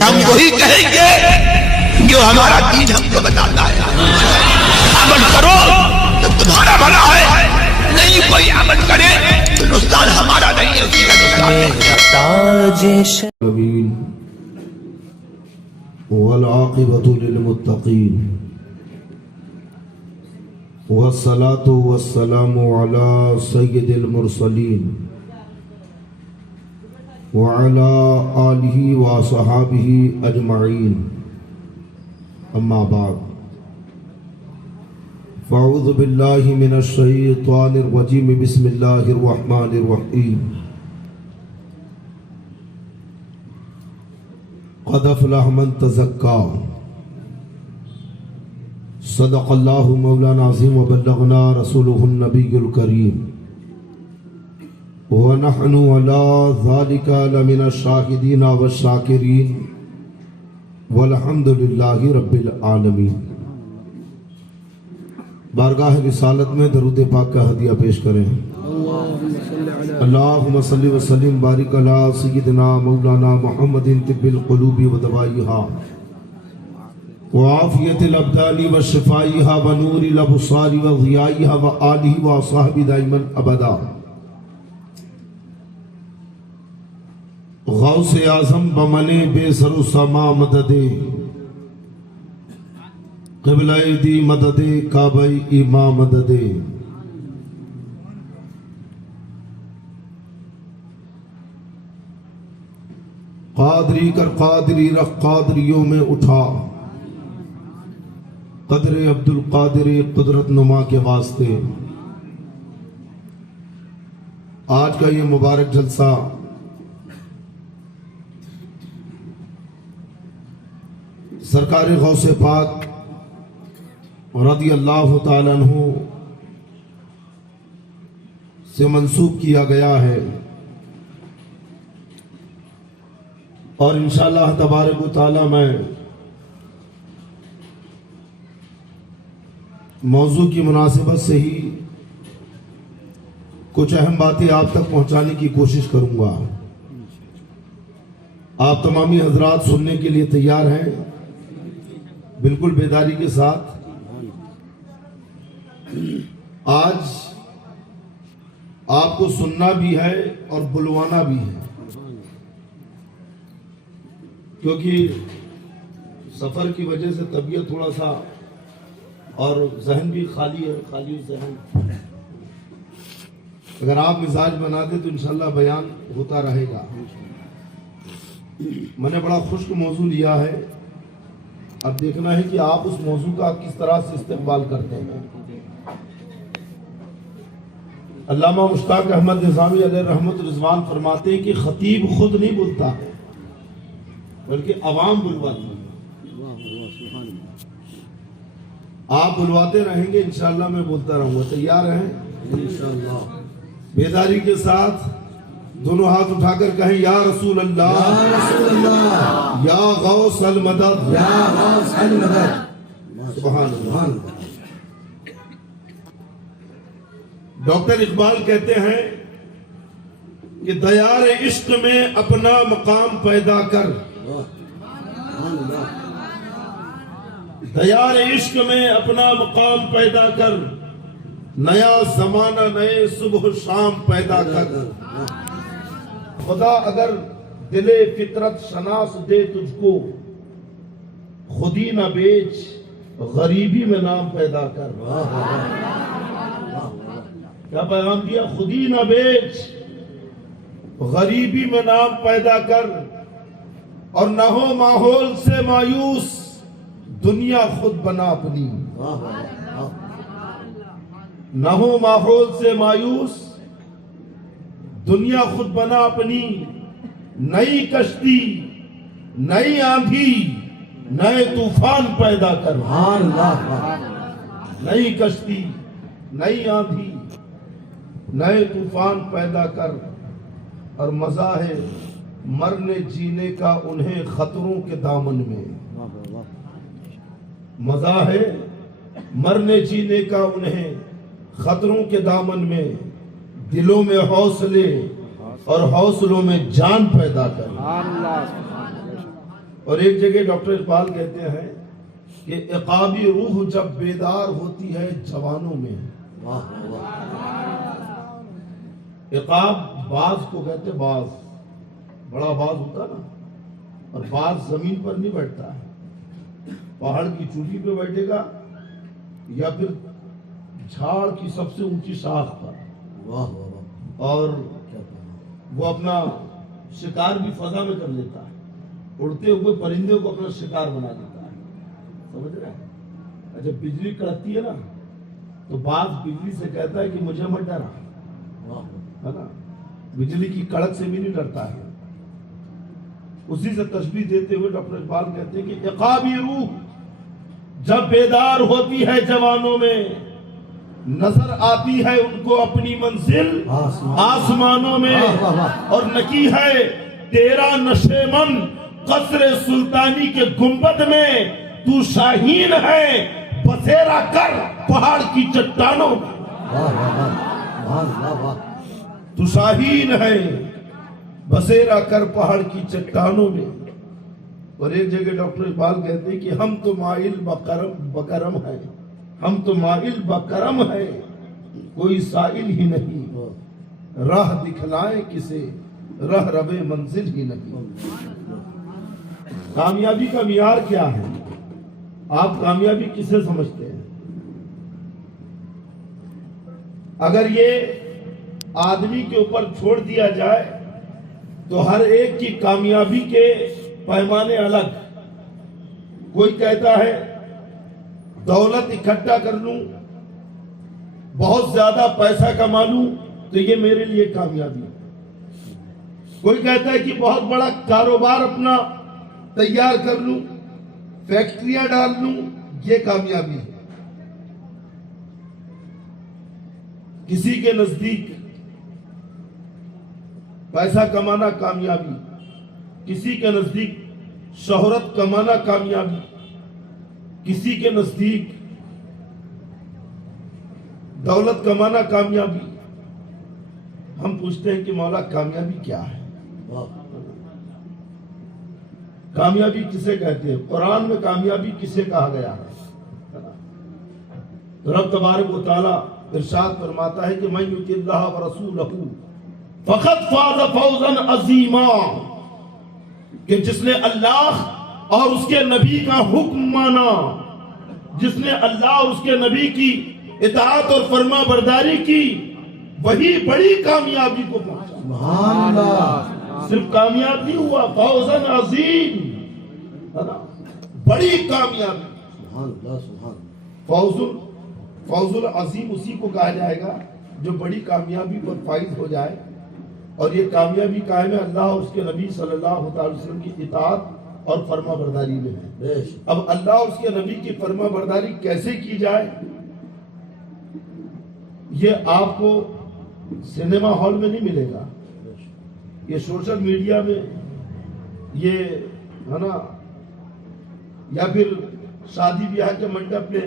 ہم وہی کہیں گے جو ہمارا دین ہم کو بتاتا ہے. عمل کرو تو تمہارا بھلا ہے, نہیں کوئی عمل کرے تو نقصان ہمارا نہیں ہے, اسی کا نقصان ہے. والعاقبۃ للمتقین والصلاة والسلام على سید المرسلین وعلى آلہ وصحابہ اجمعین. اما بعد فاعوذ باللہ من الشیطان الرجیم. بسم اللہ الرحمن الرحیم. قد افلح من تزکا. صدق اللہ مولانا عظیم وبلغنا رسولہ النبی الکریم ونحن علی ذلک لمن الشاہدین والشاکرین والحمد للہ رب العالمین. بارگاہ رسالت میں درود پاک کا ہدیہ پیش کریں. اللہم صلی وسلم بارک علی سیدنا مولانا محمد طب القلوب ودوائیہا وعافیت الابدان وشفائیہا ونور الابصار وضیائیہا وآلہ وصحبہ دائما ابدا. غوث اعظم بمنے بے سر و سما مددے قبلہ دی مددے کعبہ ایما مددے. قادری کر قادری رخ قادریوں میں اٹھا, قدر عبد القادر قدرت نما کے واسطے. آج کا یہ مبارک جلسہ سرکار غوث پاک رضی اللہ تعالیٰ عنہ سے منسوب کیا گیا ہے, اور انشاءاللہ تبارک و تعالیٰ میں موضوع کی مناسبت سے ہی کچھ اہم باتیں آپ تک پہنچانے کی کوشش کروں گا. آپ تمامی حضرات سننے کے لیے تیار ہیں؟ بالکل بیداری کے ساتھ. آج آپ کو سننا بھی ہے اور بلوانا بھی ہے, کیونکہ سفر کی وجہ سے طبیعت تھوڑا سا اور ذہن بھی خالی ہے, خالی ذہن. اگر آپ مزاج بنا دیں تو انشاءاللہ بیان ہوتا رہے گا. میں نے بڑا خشک موضوع لیا ہے, اب دیکھنا ہے کہ آپ اس موضوع کا کس طرح سے استقبال کرتے ہیں. علامہ مشتاق احمد نظامی علیہ رحمت رضوان فرماتے ہیں کہ خطیب خود نہیں بولتا ہے بلکہ عوام بلواتی ہے. آپ بلواتے رہیں گے, انشاءاللہ میں بولتا رہوں گا. تیار ہیں؟ انشاءاللہ. بیداری کے ساتھ دونوں ہاتھ اٹھا کر کہیں یا رسول اللہ, یا رسول اللہ, یا غوث المدد, یا غوث المدد. سبحان اللہ. ڈاکٹر اقبال کہتے ہیں کہ دیار عشق میں اپنا مقام پیدا کر, دیار عشق میں اپنا مقام پیدا کر, نیا زمانہ نئے صبح شام پیدا کر. خدا اگر دل فطرت شناس دے تجھ کو, خودی نہ بیچ غریبی میں نام پیدا کر. کیا پیغام دیا؟ خودی نہ بیچ غریبی میں نام پیدا کر, اور نہ ہو ماحول سے مایوس دنیا خود بنا اپنی. نہ ہو ماحول سے مایوس دنیا خود بنا اپنی. نئی کشتی نئی آندھی نئے طوفان پیدا کر. نئی کشتی نئی آندھی نئے طوفان پیدا کر. اور مزہ ہے مرنے جینے کا انہیں خطروں کے دامن میں. مزہ ہے مرنے جینے کا انہیں خطروں کے دامن میں. دلوں میں حوصلے اور حوصلوں میں جان پیدا کر. اور ایک جگہ ڈاکٹر اقبال کہتے ہیں کہ عقابی روح جب بیدار ہوتی ہے جوانوں میں. عقاب باز کو کہتے ہیں، باز بڑا باز ہوتا نا، اور باز زمین پر نہیں بیٹھتا ہے، پہاڑ کی چوٹی پہ بیٹھے گا یا پھر جھاڑ کی سب سے اونچی شاخ پر، اور وہ اپنا شکار بھی فضا میں کر لیتا ہے، اڑتے ہوئے پرندے کو اپنا شکار بنا لیتا ہے. سمجھ رہے ہیں؟ جب بجلی کڑکتی ہے نا تو باز بجلی سے کہتا ہے کہ مجھے مت ڈرا، ہے نا، بجلی کی کڑک سے بھی نہیں ڈرتا ہے. اسی سے تشبیہ دیتے ہوئے ڈاکٹر اقبال کہتے ہیں کہ عقابی روح جب بیدار ہوتی ہے جوانوں میں، نظر آتی ہے ان کو اپنی منزل آسمانوں میں، اور نکی ہے تیرا نشیمن قصر سلطانی کے گنبد میں، تو شاہین ہے بسیرا کر پہاڑ کی چٹانوں میں. تو شاہین ہے بسیرا کر پہاڑ کی چٹانوں میں. اور ایک جگہ ڈاکٹر اقبال کہتے ہیں کہ ہم تو مائل بکرم ہیں، ہم تو مائل بکرم ہے، کوئی سائل ہی نہیں، راہ دکھلائیں کسے راہ رب منزل ہی نہیں. کامیابی کا معیار کیا ہے؟ آپ کامیابی کسے سمجھتے ہیں؟ اگر یہ آدمی کے اوپر چھوڑ دیا جائے تو ہر ایک کی کامیابی کے پیمانے الگ. کوئی کہتا ہے دولت اکٹھا کر لوں، بہت زیادہ پیسہ کما لوں تو یہ میرے لیے کامیابی ہے. کوئی کہتا ہے کہ بہت بڑا کاروبار اپنا تیار کر لوں، فیکٹریاں ڈال لوں، یہ کامیابی ہے. کسی کے نزدیک پیسہ کمانا کامیابی، کسی کے نزدیک شہرت کمانا کامیابی، کسی کے نزدیک دولت کمانا کامیابی. ہم پوچھتے ہیں کہ مولا کامیابی کیا ہے؟ کامیابی کسے کہتے ہیں؟ قرآن میں کامیابی کسے کہا گیا ہے؟ تو رب تبارک و تعالی ارشاد فرماتا ہے کہ من یطع اللہ ورسولہ فقد فاز فوزا عظیما، کہ جس نے اللہ اور اس کے نبی کا حکم مانا، جس نے اللہ اور اس کے نبی کی اطاعت اور فرما برداری کی، وہی بڑی کامیابی کو پہنچا. سبحان اللہ. صرف کامیاب نہیں ہوا، فوزا عظیم، بڑی کامیابی. سبحان اللہ. سبحان. فوز العظیم اسی کو کہا جائے گا جو بڑی کامیابی پر فائز ہو جائے. اور یہ کامیابی قائم ہے اللہ اور اس کے نبی صلی اللہ علیہ وسلم کی اطاعت اور فرما برداری میں ہے. اب اللہ اور اس کے نبی کی فرما برداری کیسے کی جائے، یہ آپ کو سنیما ہال میں نہیں ملے گا، یہ سوشل میڈیا میں، یہ ہے نا، یا پھر شادی بیاہ کے منڈپ میں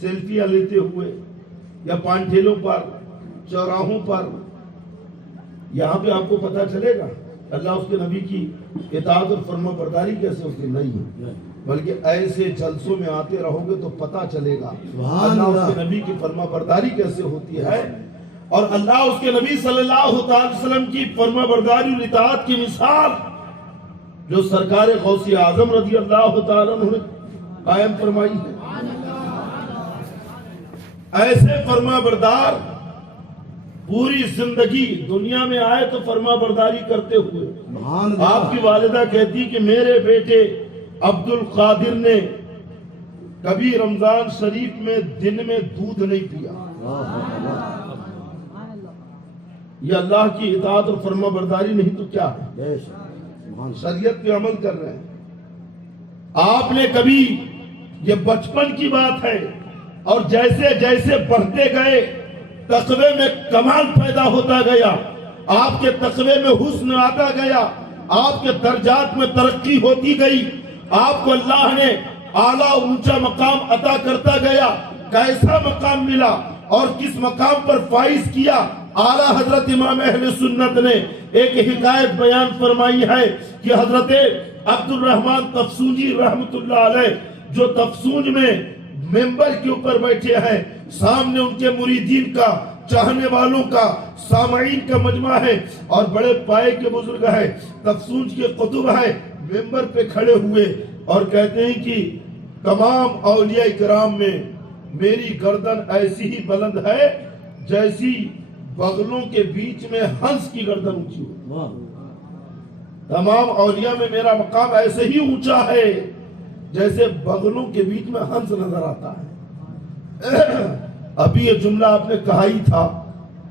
سیلفیاں لیتے ہوئے، یا پان ٹھیلوں پر، چوراہوں پر، یہاں پہ آپ کو پتا چلے گا اللہ اس کے نبی کی اطاعت اور فرما برداری کیسے ہوتی نہیں ہے. بلکہ ایسے جلسوں میں آتے رہو گے تو پتا چلے گا اللہ اس کے نبی کی فرما برداری کیسے ہوتی ہے. اور اللہ اس کے نبی صلی اللہ علیہ وسلم کی فرما برداری اور اطاعت کی مثال جو سرکار غوث اعظم رضی اللہ تعالیٰ عنہ نے قائم فرمائی ہے. ایسے فرما بردار پوری زندگی دنیا میں آئے تو فرما برداری کرتے ہوئے. آپ کی والدہ کہتی کہ میرے بیٹے عبد القادر نے کبھی رمضان شریف میں دن میں دودھ نہیں پیا. یہ اللہ کی اطاعت اور فرما برداری نہیں تو کیا ہے؟ شریعت پہ عمل کر رہے ہیں. آپ نے کبھی، یہ بچپن کی بات ہے، اور جیسے جیسے بڑھتے گئے تقوی میں کمال پیدا ہوتا گیا، آپ کے تقوی میں حسن آتا گیا، آپ کے درجات میں ترقی ہوتی گئی، آپ کو اللہ نے اعلیٰ اونچا مقام عطا کرتا گیا. کیسا مقام ملا اور کس مقام پر فائز کیا؟ اعلیٰ حضرت امام اہل سنت نے ایک حکایت بیان فرمائی ہے کہ حضرت عبد الرحمن تفسونجی رحمت اللہ علیہ جو تفسونج میں ممبر کے اوپر بیٹھے ہیں، سامنے ان کے مریدین کا، چاہنے والوں کا، سامعین کا مجمع ہے اور بڑے پائے کے بزرگ ہیں، تفسونج کے قطب ہیں، ممبر پہ کھڑے ہوئے اور کہتے ہیں کہ تمام اولیاء کرام میں میری گردن ایسی ہی بلند ہے جیسی بغلوں کے بیچ میں ہنس کی گردن اونچی ہو۔ تمام اولیاء میں میرا مقام ایسے ہی اونچا ہے جیسے بغلوں کے بیچ میں ہنس نظر آتا ہے۔ ابھی یہ جملہ آپ نے کہا ہی تھا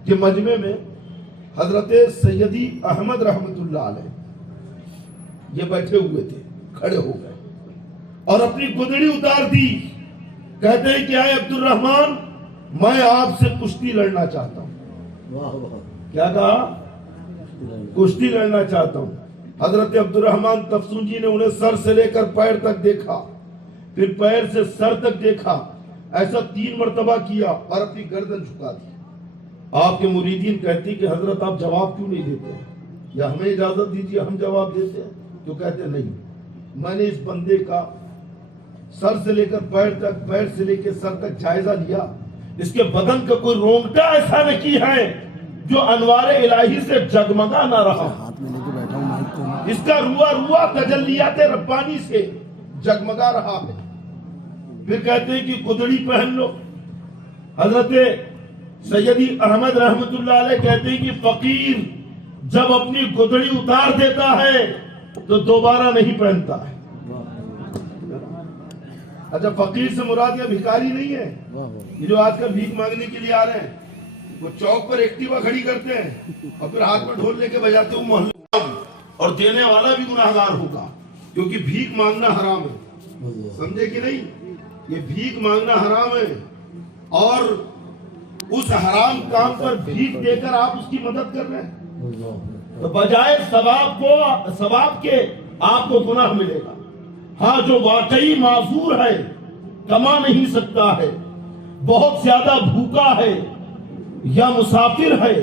کہ مجمع میں حضرت سیدی احمد رحمت اللہ علیہ یہ بیٹھے ہوئے تھے، کھڑے ہو گئے اور اپنی گدڑی اتار دی، کہتے ہیں کہ اے عبد الرحمن میں آپ سے کشتی لڑنا چاہتا ہوں۔ کیا کہا؟ کشتی لڑنا چاہتا ہوں۔ حضرت عبد الرحمن تفسونجی نے انہیں سر سے لے کر پیر تک دیکھا، پھر پیر سے سر تک دیکھا، ایسا 3 مرتبہ کیا اور اپنی گردن جھکا دی۔ آپ کے مریدین کہتی کہ حضرت آپ جواب کیوں نہیں دیتے ہیں، یا ہمیں اجازت دیجیے ہم جواب دیتے ہیں؟ تو کہتے نہیں، میں نے اس بندے کا سر سے لے کر پیر تک، پیر سے لے کے سر تک جائزہ لیا، اس کے بدن کا کوئی رونگٹا ایسا نہیں ہے جو انوار الہی سے جگمگا نہ رہا، اس کا روا تجلیات ربانی سے جگمگا رہا ہے۔ پھر کہتے ہیں کہ گدڑی پہن لو۔ حضرت سیدی احمد رحمت اللہ علیہ کہتے ہیں کہ فقیر جب اپنی گدڑی اتار دیتا ہے تو دوبارہ نہیں پہنتا ہے۔ اچھا، فقیر سے مراد یہ بھکاری نہیں ہے، یہ جو آج کل بھیک مانگنے کے لیے آ رہے ہیں، وہ چوک پر ایکٹیوا کھڑی کرتے ہیں اور پھر ہاتھ میں ڈھول لے کے بجاتے ہیں محلے، اور دینے والا بھی گناہگار ہوگا کیونکہ بھیک مانگنا حرام ہے۔ سمجھے کہ نہیں؟ یہ بھیک مانگنا حرام ہے، اور اس حرام کام پر بھیک دے کر آپ اس کی مدد کر رہے ہیں تو بجائے ثواب کے آپ کو گناہ ملے گا۔ ہاں، جو واقعی معذور ہے، کما نہیں سکتا ہے، بہت زیادہ بھوکا ہے یا مسافر ہے،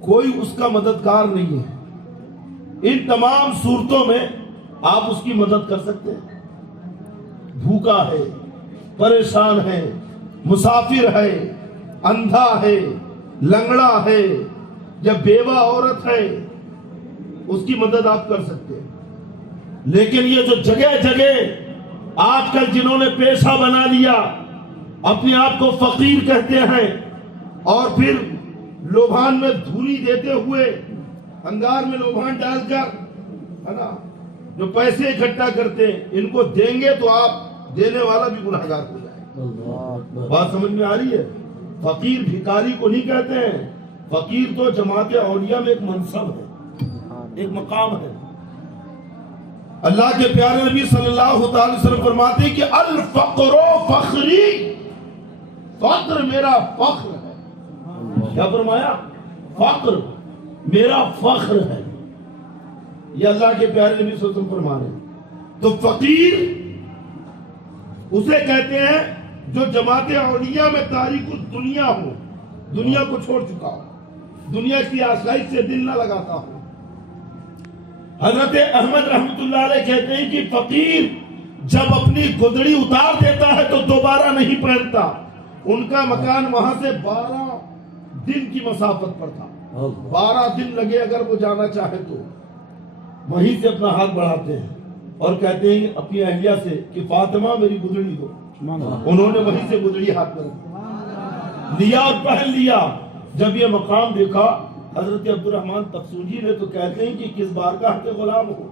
کوئی اس کا مددگار نہیں ہے، ان تمام صورتوں میں آپ اس کی مدد کر سکتے ہیں۔ بھوکا ہے، پریشان ہے، مسافر ہے، اندھا ہے، لنگڑا ہے یا بیوہ عورت ہے، اس کی مدد آپ کر سکتے ہیں۔ لیکن یہ جو جگہ جگہ آج کل جنہوں نے پیشہ بنا لیا، اپنے آپ کو فقیر کہتے ہیں اور پھر لوبھان میں دھولی دیتے ہوئے، انگار میں لوبھان ڈال کر، ہے نا، جو پیسے اکٹھا کرتے ہیں، ان کو دیں گے تو آپ دینے والا بھی گناہگار ہو جائے۔ بات سمجھ میں آ رہی ہے؟ فقیر بھکاری کو نہیں کہتے ہیں، فقیر تو جماعت اولیاء میں ایک منصب ہے، ایک مقام ہے۔ اللہ کے پیارے نبی صلی اللہ علیہ وسلم فرماتے ہیں کہ الفقر فخری، فقر میرا فخر ہے۔ کیا فرمایا؟ فقر میرا فخر ہے، یہ اللہ کے پیارے نبی صلی اللہ علیہ وسلم فرما رہے ہیں۔ تو فقیر اسے کہتے ہیں جو جماعت اولیاء میں تاریک الدنیا ہو، دنیا کو چھوڑ چکا ہو، دنیا کی آسائش سے دل نہ لگاتا ہو۔ حضرت احمد رحمت اللہ علیہ کہتے ہیں کہ فقیر جب اپنی گدڑی اتار دیتا ہے تو دوبارہ نہیں پہنتا۔ ان کا مکان وہاں سے 12 دن کی مسافت پر تھا، 12 دن لگے اگر وہ جانا چاہے تو۔ وہیں سے اپنا ہاتھ بڑھاتے ہیں اور کہتے ہیں اپنی اہلیہ سے کہ فاطمہ میری گدڑی دو، انہوں نے وہیں سے گدڑی ہاتھ میں لیا اور پہن لیا۔ جب یہ مقام دیکھا حضرت عبد الرحمن تفسونجی نے تو کہتے ہیں کہ کس بارگاہ کے غلام ہو؟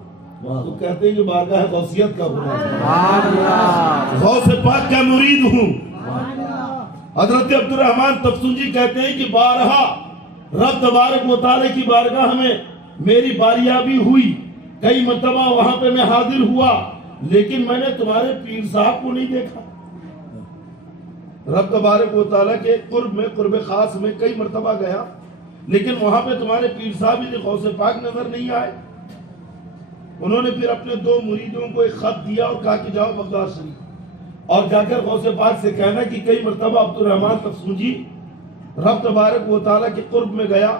تو کہتے ہیں کہ بارگاہ غوثیت کا غلام، غوث پاک کا مرید ہوں۔ حضرت عبد الرحمن تفسونجی کہتے ہیں کہ بارہا رب تبارک و تعالی کی بارگاہ میں میری باریابی ہوئی، کئی مرتبہ وہاں پہ میں حاضر ہوا، لیکن میں نے تمہارے پیر صاحب کو نہیں دیکھا۔ رب تبارک و تعالیٰ کے قرب میں، قرب خاص میں کئی مرتبہ گیا، لیکن وہاں پہ تمہارے پیر صاحب غوث پاک نظر نہیں آئے۔ انہوں نے پھر اپنے 2 مریدوں کو ایک خط دیا اور کہا کہ جاؤ بغداد شریف اور جا کر غوث پاک سے کہنا کہ کئی مرتبہ عبد الرحمن تفسونجی رب تبارک و تعالیٰ کے قرب میں گیا،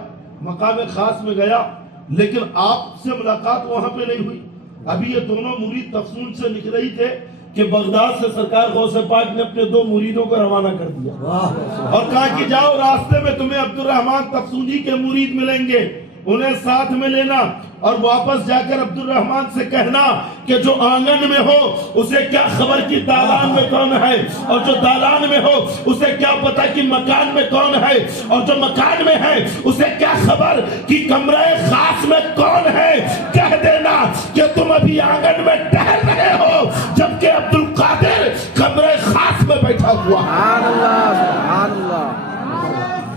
مقام خاص میں گیا، لیکن آپ سے ملاقات وہاں پہ نہیں ہوئی، ابھی یہ دونوں مرید تفصیل سے لکھ رہی تھے کہ بغداد سے سرکار غوث پاک نے اپنے 2 مریدوں کو روانہ کر دیا اور کہا کہ جاؤ راستے میں تمہیں عبد الرحمن تفصیلی کے مرید ملیں گے، انہیں ساتھ میں لینا اور واپس جا کر عبد الرحمن سے کہنا کہ جو آنگن میں ہو اسے کیا خبر کہ دالان میں کون ہے، اور جو دالان میں ہو اسے کیا پتا کہ مکان میں کون ہے، اور جو مکان میں ہے اسے کیا خبر کہ کمرہ خاص میں کون ہے۔ کہہ دینا کہ تم ابھی آنگن میں ٹہل رہے ہو جبکہ عبد القادر کمرہ خاص میں بیٹھا ہوا۔ سبحان اللہ، سبحان اللہ،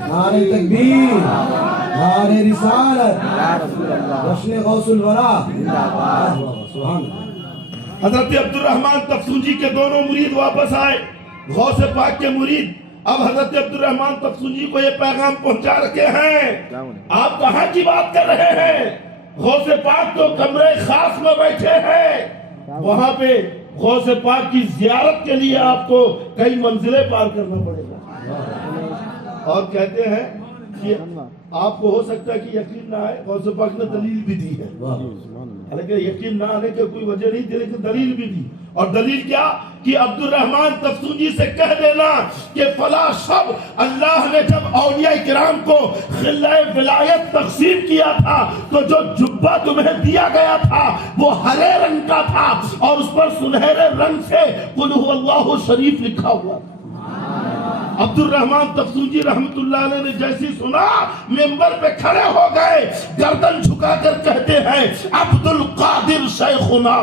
نعرہ تکبیر، نعرہ رسالت، جشن غوث الورا، سبحان اللہ۔ حضرت عبد الرحمن تفصیلی کے دونوں مرید واپس آئے، غوث پاک کے مرید اب حضرت عبد الرحمن تفصیلی کو یہ پیغام پہنچا رکھے ہیں، آپ کہاں کی بات کر رہے ہیں؟ غوث پاک تو کمرے خاص میں بیٹھے ہیں، وہاں پہ غوث پاک کی زیارت کے لیے آپ کو کئی منزلیں پار کرنا پڑے گا۔ اور کہتے ہیں کہ آپ کو ہو سکتا ہے کہ یقین نہ آئے، غوث پاک نے دلیل بھی دی ہے، حالانکہ یقین نہ آنے کی کوئی وجہ نہیں تھی لیکن دلیل بھی دی، اور دلیل کیا کہ عبد الرحمن تفصیلی سے کہہ دینا کہ فلاں شب اللہ نے جب اولیاء کرام کو خلہ ولایت تقسیم کیا تھا تو جو جبہ تمہیں دیا گیا تھا وہ ہرے رنگ کا تھا اور اس پر سنہرے رنگ سے قل هو اللہ شریف لکھا ہوا تھا۔ عبد الرحمن تفصیلی رحمت اللہ علیہ نے جیسی سنا منبر پہ کھڑے ہو گئے، گردن جھکا کر کہتے ہیں عبد القادر شیخنا،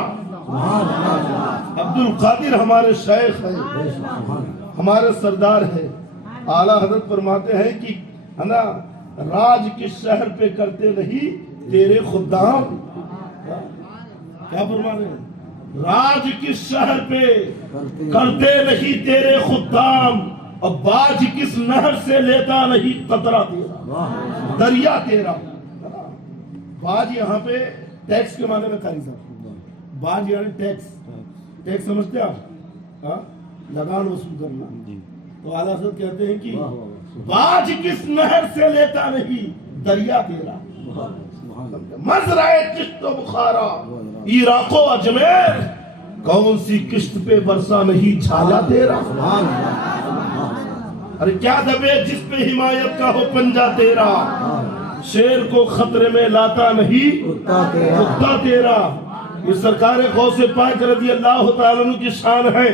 عبد القادر ہمارے شیخ ہیں، ہمارے سردار ہیں۔ اعلیٰ حضرت فرماتے ہیں کہ راج کس شہر پہ کرتے نہیں تیرے خدام، کیا فرما رہے ہیں؟ راج کس شہر پہ کرتے نہیں تیرے خدام، اور باج کس نہر سے لیتا نہیں قطرہ تیرا، دریا تیرا۔ باج یہاں پہ ٹیکس کے معنی میں قاری صاحب، باج یعنی ٹیکس سمجھتے آپ؟ لگان وصول کرنا۔ تو اعلیٰ حضرت کہتے ہیں کہ باج کس نہر سے لیتا نہیں دریا تیرا، مزرعہ کشت و بخارا عراق و اجمیر، کون سی کشت پہ برسا نہیں چھالا تیرا۔ ارے کیا دبے جس پہ حمایت کا ہو پنجہ تیرا، شیر کو خطرے میں لاتا نہیں کتا تیرا۔ یہ سرکار غوث پاک رضی اللہ تعالیٰ عنہ کی شان ہے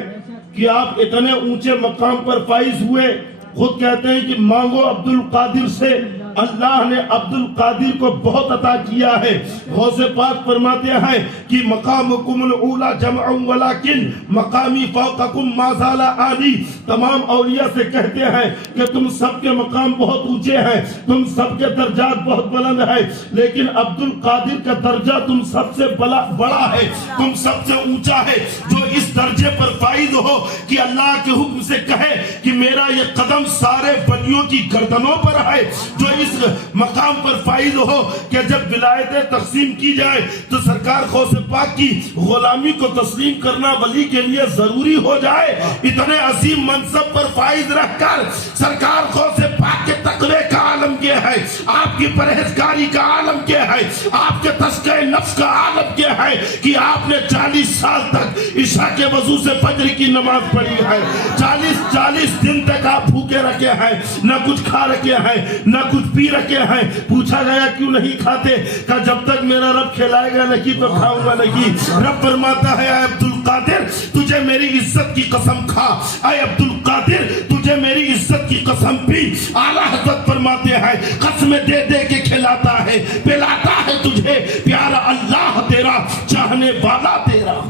کہ آپ اتنے اونچے مقام پر فائز ہوئے، خود کہتے ہیں کہ مانگو عبد القادر سے، اللہ نے عبد القادر کو بہت عطا کیا ہے۔ غوث پاک فرماتے ہیں کہ مقامکم الاولی جمع ولکن مقامی فوقکم ما زال عالی، تمام اولیاء سے کہتے ہیں کہ تم سب کے مقام بہت اونچے ہیں، تم سب کے درجات بہت بلند ہیں، لیکن عبد القادر کا درجہ تم سب سے بڑا ہے، تم سب سے اونچا ہے۔ جو اس درجے پر فائز ہو کہ اللہ کے حکم سے کہے کہ میرا یہ قدم سارے ولیوں کی گردنوں پر ہے، جو اس مقام پر فائز ہو کہ جب ولایتیں تقسیم کی جائے تو سرکار غوث پاک کی غلامی کو تسلیم کرنا ولی کے لیے ضروری ہو جائے، اتنے عظیم منصب پر فائز رکھ کر سرکار غوث پاک کے تقوی کا عالم کیا ہے، آپ کی پرہیزگاری کا عالم کیا ہے، آپ کے تزکیہ نفس کا عالم کیا ہے کہ آپ نے 40 سال تک عشاء کے وضو سے فجر کی نماز پڑھی ہے، 40 دن تک آپ بھوکے رکھے ہیں، نہ کچھ کھا رکھے ہیں نہ کچھ پی رکھے ہیں۔ پوچھا گیا کیوں نہیں کھاتے؟ کہ جب تک میرا رب کھلائے گا نہیں تو کھاؤں گا نہیں۔ رب فرماتا ہے اے عبد القادر تجھے میری عزت کی قسم کھا، اے عبد القادر تجھے میری عزت کی قسم پی۔ اعلیٰ حضرت فرماتے ہیں قسمیں دے دے کے کھلاتا ہے پلاتا ہے تجھے پیارا اللہ تیرا، چاہنے والا تیرا۔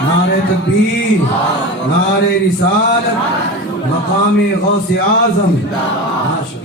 نعرہ تکبیر، نعرہ رسالت، مقام غوث اعظم۔